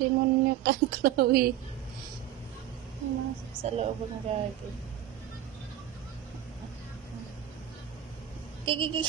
demonyo ka, Chloe. Sa loob ng garden. Kiki.